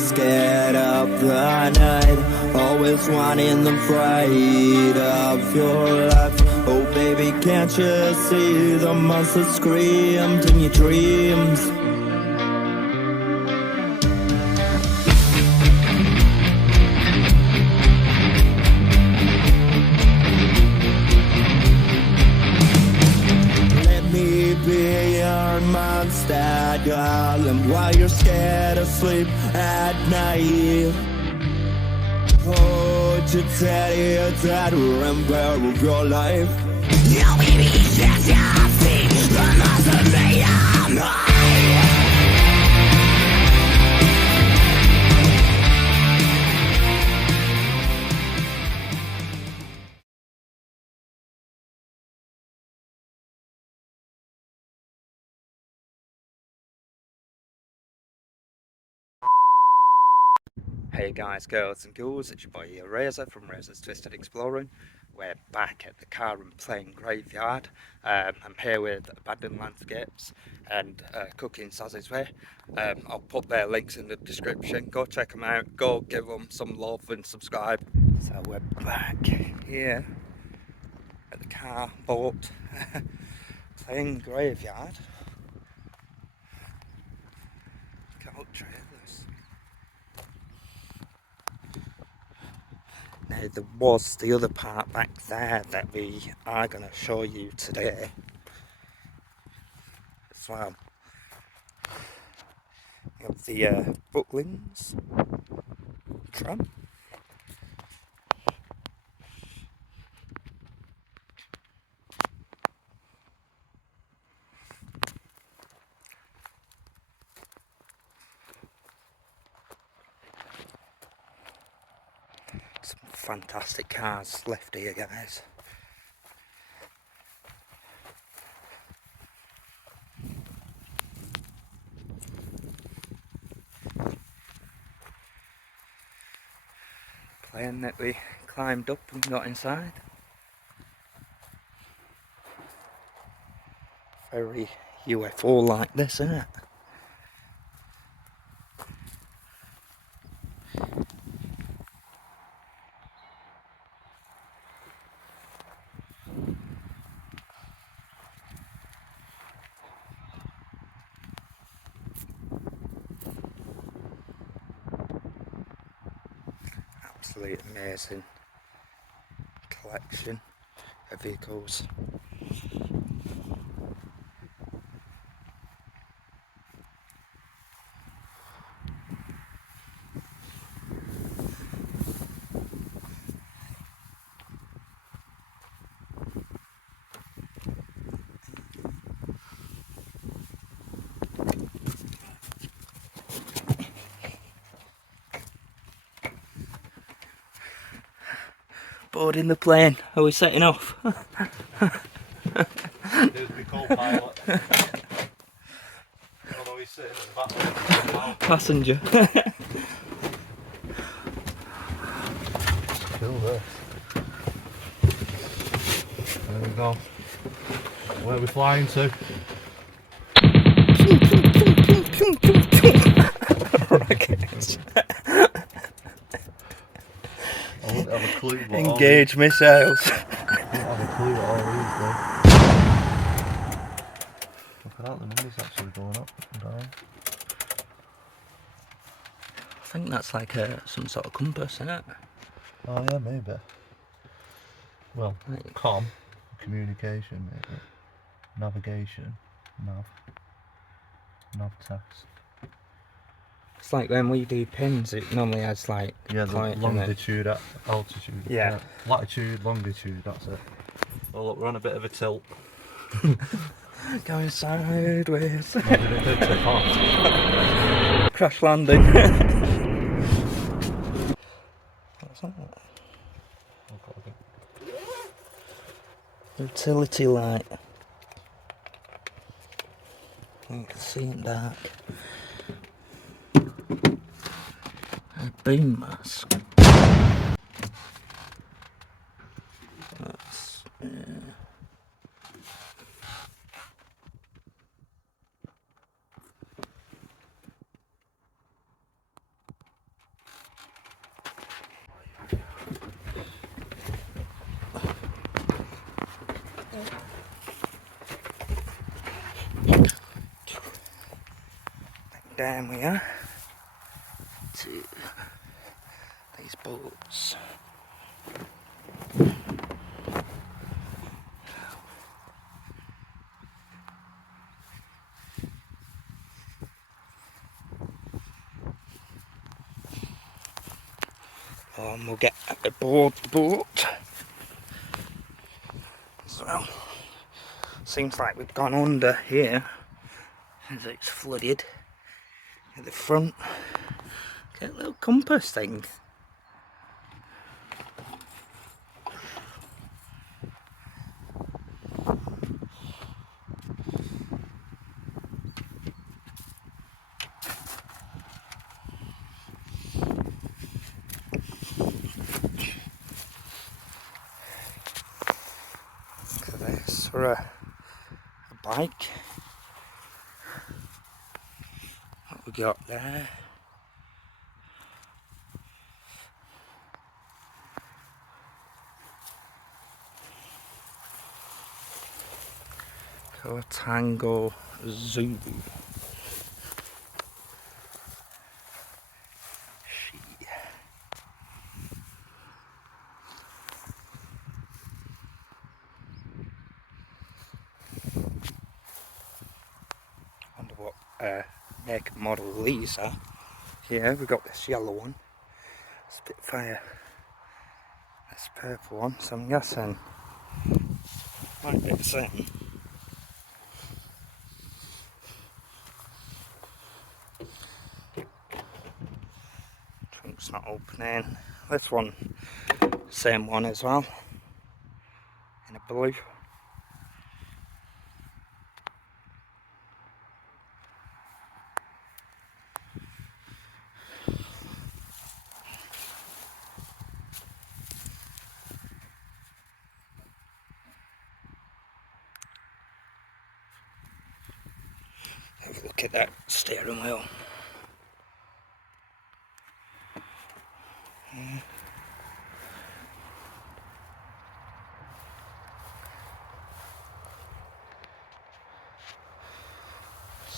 scared of the night, always wanting the fright of your life. Oh baby, can't you see the monster screamed in your dreams? Be your monster, darling, while you're scared of sleep at night. Oh, to tell you that remember of your life. Now baby, can't you see the monster made of mine? Hey guys, girls and ghouls, it's your boy here, Razor from Razor's Twisted Exploring. We're back at the car and plane graveyard. I'm here with Abandoned Landscapes and Cooking SAZZYS Way. I'll put their links in the description. Go check them out, go give them some love and subscribe. So we're back here at the car, boat, plane graveyard. Got trailers. Now there was the other part back there that we are going to show you today as well. We have the Brooklands tram. Some fantastic cars left here, guys. Plane that we climbed up and got inside. Very UFO like this, isn't it? Absolutely amazing collection of vehicles. Boarding the plane. Are we setting off? There's my co-pilot. Although he's sitting at the back. Passenger. Kill this. There we go. Where are we flying to? Rockets. I wouldn't have a clue what Engage missiles. I wouldn't have a clue what all these do. Look at that, the numbers actually going up and down. I think that's like some sort of compass, isn't it? Oh yeah, maybe. Well, com, communication maybe. Navigation, nav test. It's like when we do pins, it normally has like Yeah, the point, longitude, altitude. Yeah. Latitude, longitude, that's it. Oh look, we're on a bit of a tilt. Going sideways. Maybe they did take off. Crash landing. What's that? Utility light. You can see it dark. A beam mask. That's, down here to these boats. And we'll get aboard the boat as well. Seems like we've gone under here as it's flooded at the front. Get a little compass thing. Look at this for a bike. What we got there? Tango Zoo. Wonder what make and model these are. Here we got this yellow one, Spitfire. This purple one, so I'm guessing might be the same. Trunk's not opening. This one, same one as well, in a blue. Have a look at that steering wheel.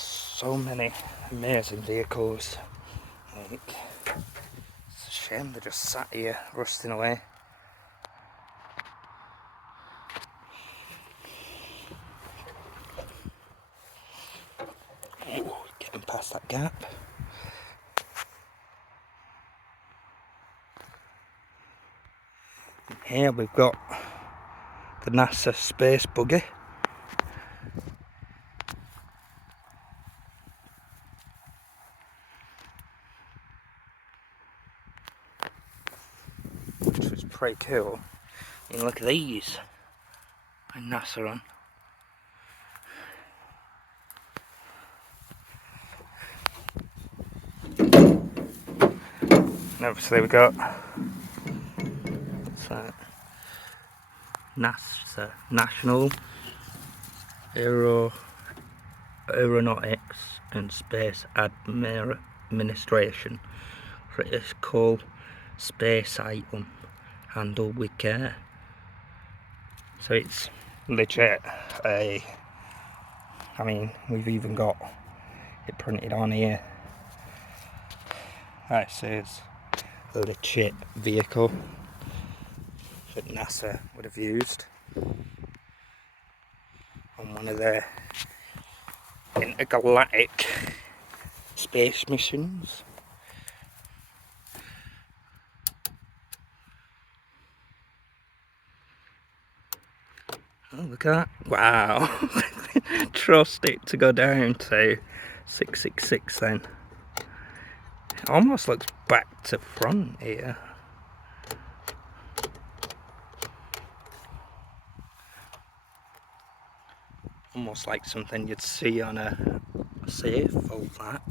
So many amazing vehicles. Like, it's a shame they're just sat here rusting away. Ooh, getting past that gap. And here we've got the NASA space buggy. Which was pretty cool. And look at these. And NASA on. And obviously we got NASA, National Aeronautics and Space Administration, critical space item handled with care. So it's legit I mean, we've even got it printed on here. That says a legit vehicle that NASA would have used on one of their intergalactic space missions. Oh, look at that. Wow. Trust it to go down to 666 then. It almost looks back to front here. Almost like something you'd see on a safe or that.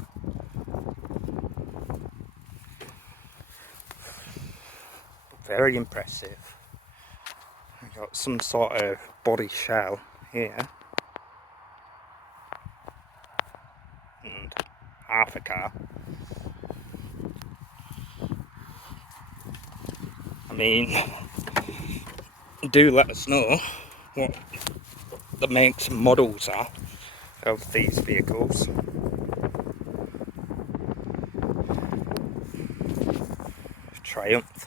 Very impressive. We've got some sort of body shell here. And half a car. I mean, do let us know what the makes and models are of these vehicles. Triumph.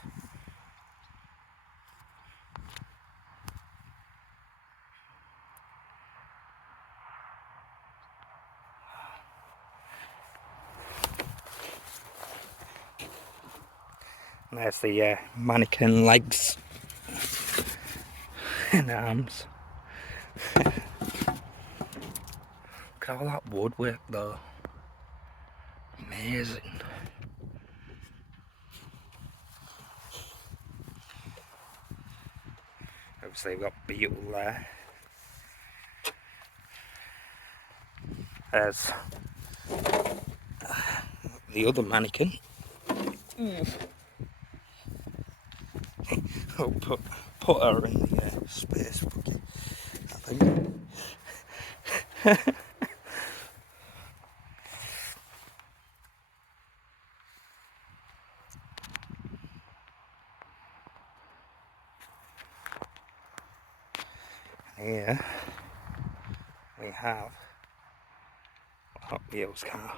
And there's the mannequin legs and arms. Look at all that woodwork though. Amazing. Obviously we've got Beetle there. There's the other mannequin. I'll put her in the space bucket, I think. Here we have a Hot Wheels car.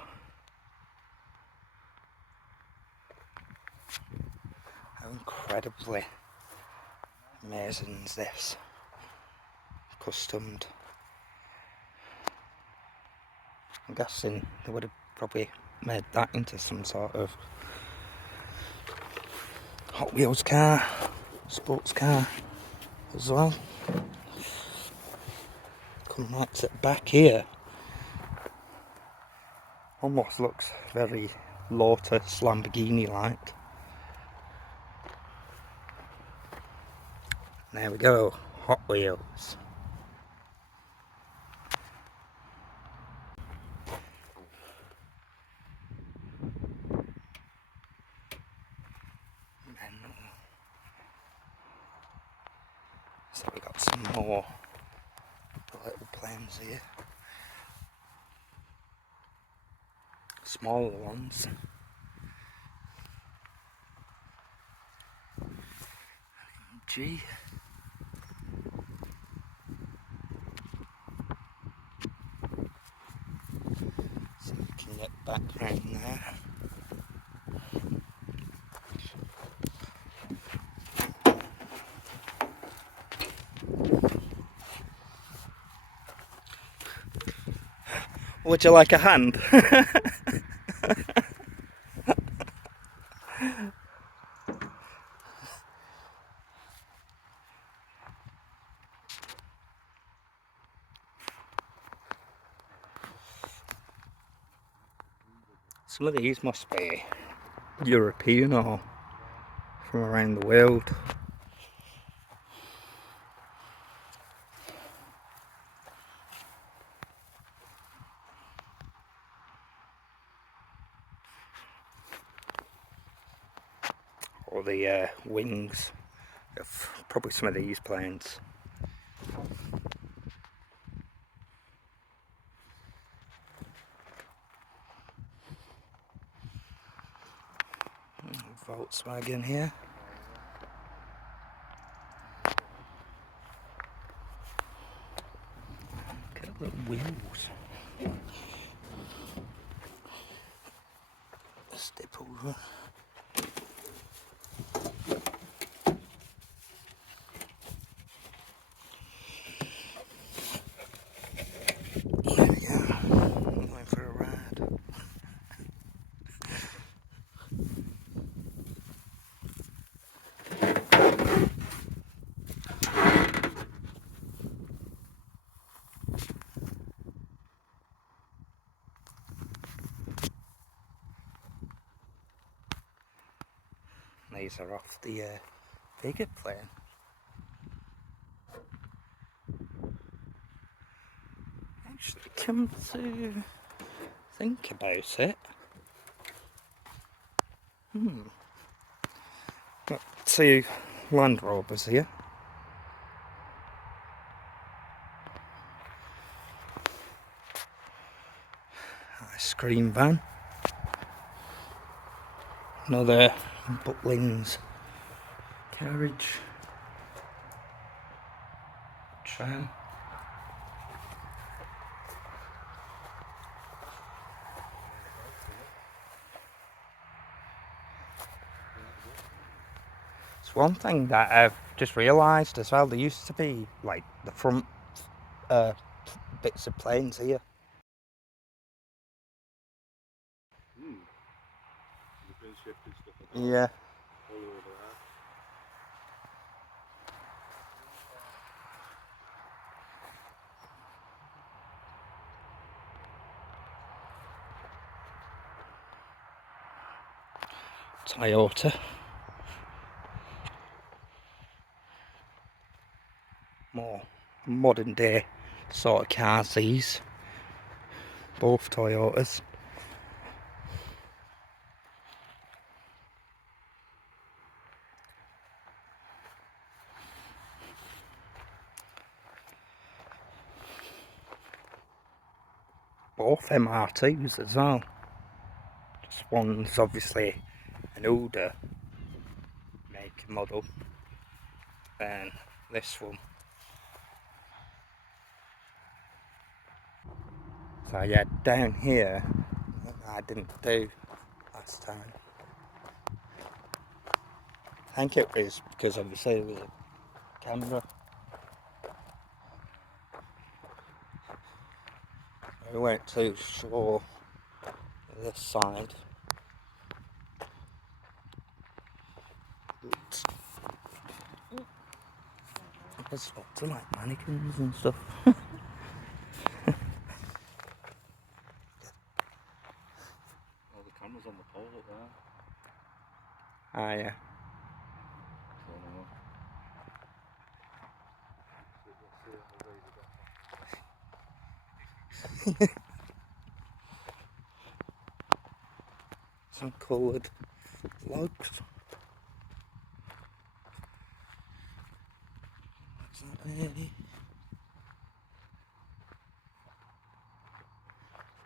How incredibly amazing is this? Customed. I'm guessing they would have probably made that into some sort of Hot Wheels car, sports car as well. Come right to the back here. Almost looks very Lotus Lamborghini like. There we go, Hot Wheels. So we got some more little planes here. Smaller ones. G. So we can get back round there. Would you like a hand? Some of these must be European or from around the world. Or the wings of probably some of these planes. Volkswagen here. Look at the wheels. Step over. There we go. I'm going for a ride. These are off the bigger plane. Actually, come to think about it. Got two Land Rovers here. Ice cream van. Another Butlins carriage. Tram. one thing that I've just realised as well. There used to be like the front bits of planes here. Yeah. Toyota. More modern day sort of cars, these. Both Toyotas. Both MR2s as well. Just one's obviously an older make and model than this one. So yeah, down here I didn't do last time. I think it was because obviously there was a camera. We weren't too sure this side. There's lots of like mannequins and stuff. All the cameras on the pole up there. Ah yeah. Some coloured logs. What's that there?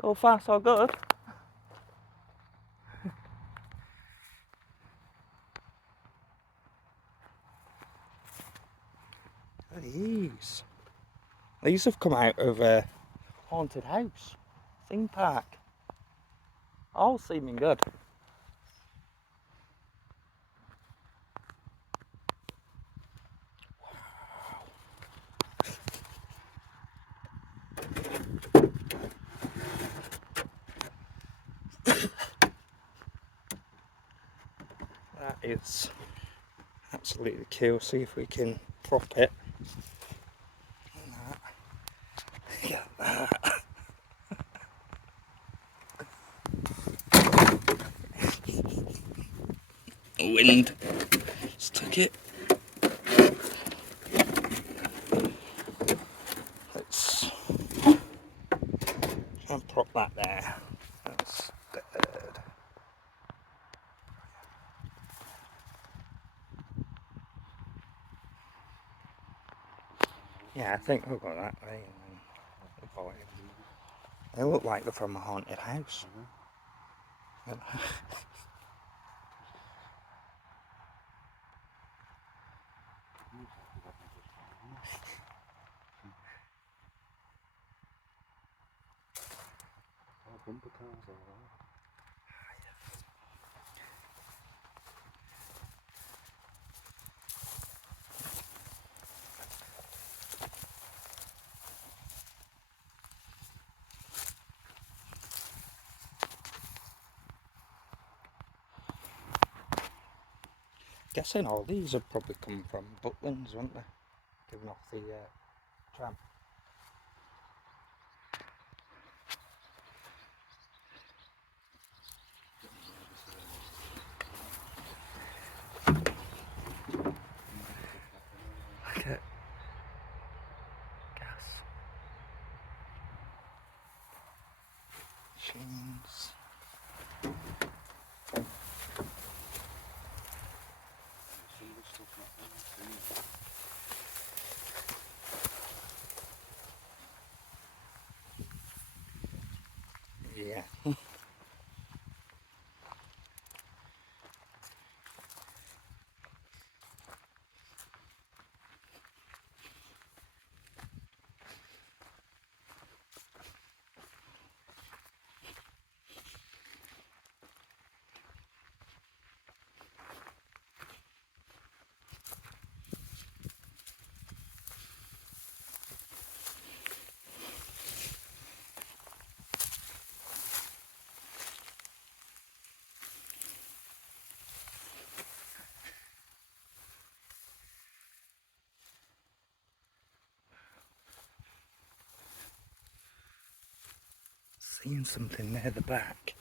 So far so good. These. These have come out of a haunted house, theme park. All seeming good. That is absolutely cool. See if we can prop it. Look at that. Wind stuck it. Let's try and prop that there. That's good. Yeah, I think we'll go that way. And then they look like they're from a haunted house. Bumper cars all right. Guessing all these have probably come from Butlins, won't they? Giving off the tram. Look at gas machines. Seeing something near the back.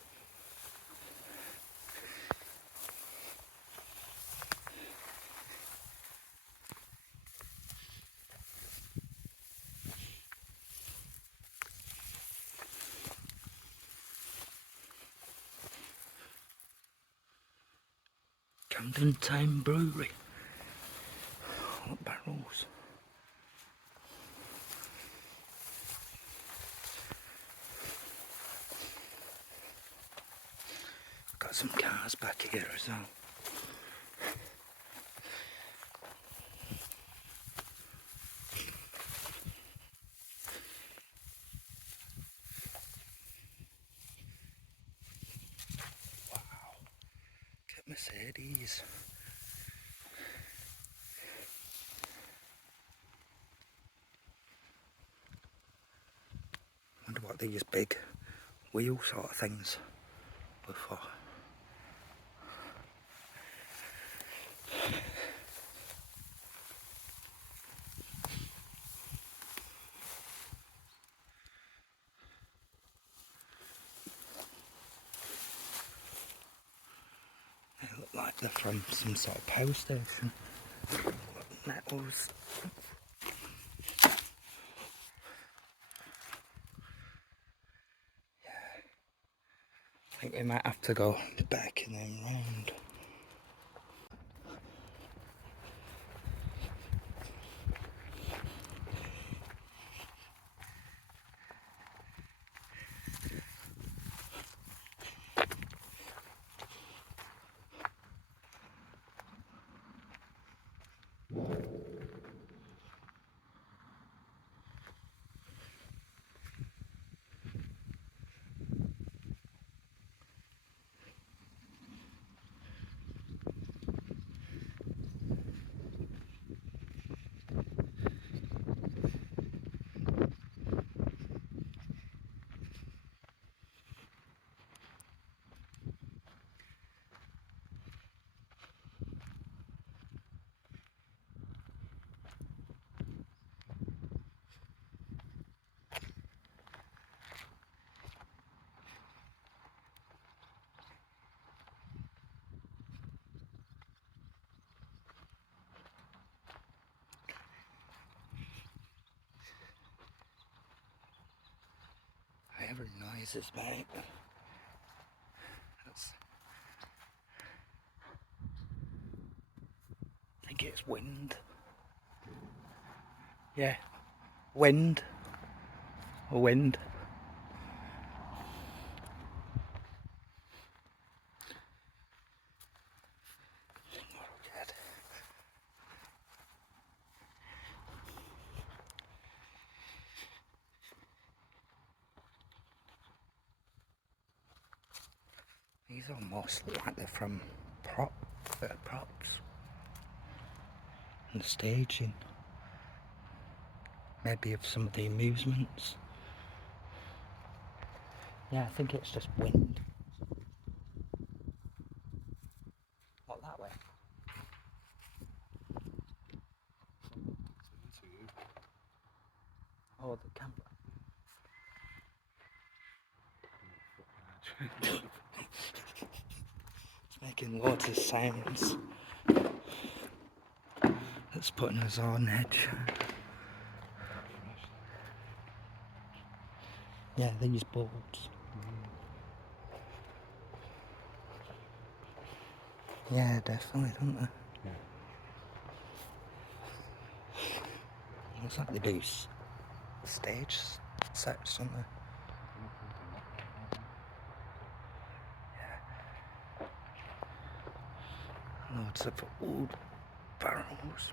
Camden Town Brewery. What barrels? Got some cars back here as well. Wow. Get Mercedes. Wonder what these big wheel sort of things were for. They look like they're from some sort of power station. Metals. I think we might have to go back and then round. I hear noises, mate. I think it's wind. Yeah, wind. A wind. These almost look like they're from props and staging. Maybe of some of the amusements. Yeah, I think it's just wind. Not that way. Oh, the camera. It's making loads of sounds. That's putting us on edge. Yeah, these boards. Yeah, definitely, don't they? Yeah. Looks like they do stage sets, don't they? Loads of wood barrels.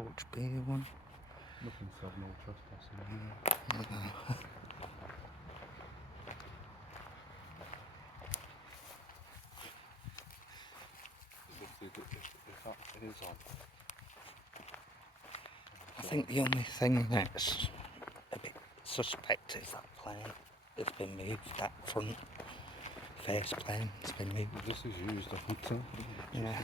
Coach Beer one. Nothing said, no trespassing. If that is on. I think the only thing that's a bit suspect is that plane. It's been moved, that front face plane has been moved. This is used a hotel. Yeah. Yeah.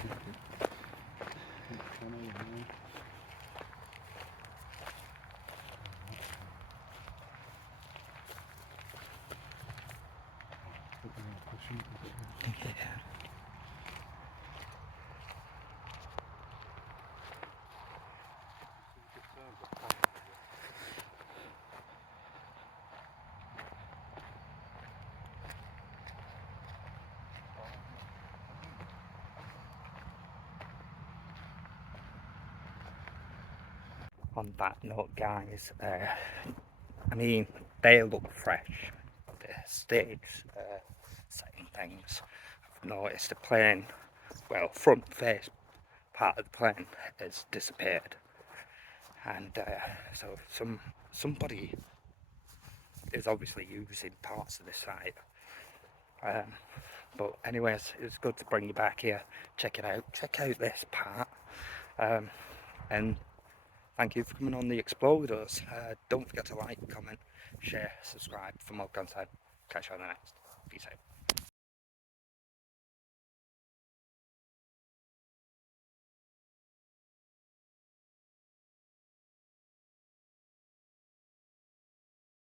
On that note, guys, I mean, they look fresh. The stage setting things. I've noticed the plane, well, front face part of the plane has disappeared, and so somebody is obviously using parts of the site. But anyways, it's good to bring you back here. Check it out. Check out this part. And thank you for coming on the Explore with us. Don't forget to like, comment, share, subscribe for more content. Catch you on the next. Peace out.